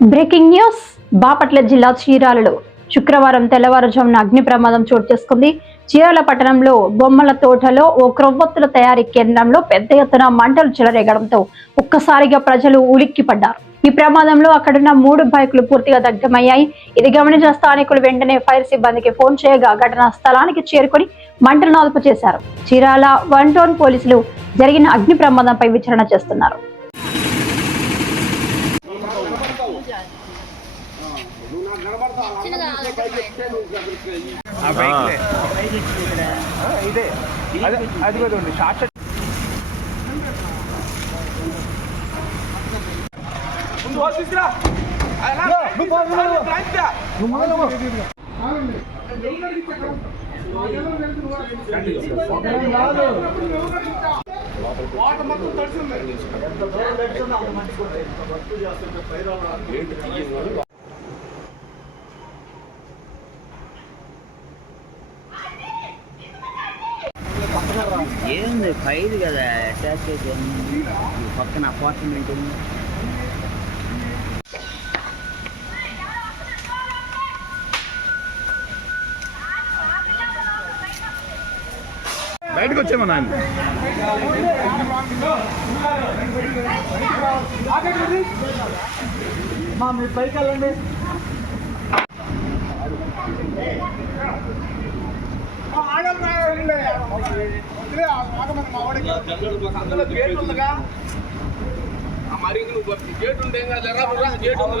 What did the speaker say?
Breaking news. Bapatla జిల్లా చీరాలలో శుక్రవారం తెల్లవారుజామున అగ్ని ప్రమాదం చోటు చేసుకుంది. చీరాల పట్టణంలో బొమ్మల తోటలో ఓ క్రొవ్వొత్తుల తయారీ కేంద్రంలో పెద్ద ఎత్తున మంటలు చెలరేగడంతో ఒక్కసారిగా ప్రజలు ఉలిక్కిపడ్డారు. ఈ ప్రమాదంలో అక్కడున్న 3 బైకులు పూర్తిగా దగ్ధమయ్యాయి. ఇది గమనించిన స్థానికులు వెంటనే ఫైర్ సిబ్బందికి ఫోన్ చేయగా ఘటనా స్థలానికి చేరుకొని మంటలను అదుపు చేశారు. చీరాల 1 టౌన్ పోలీసులు జరిగిన అగ్ని ప్రమాదంపై విచారణ చేస్తున్నారు. ఏముంది ఫైర్ కదా అటాచ్ చేసి పక్కన అపార్ట్మెంట్ బయటకు వచ్చామన్నా మీరు పైకి వెళ్ళండి. మరి నువ్వు గేట్ ఉంటే గేట్ ఉంది.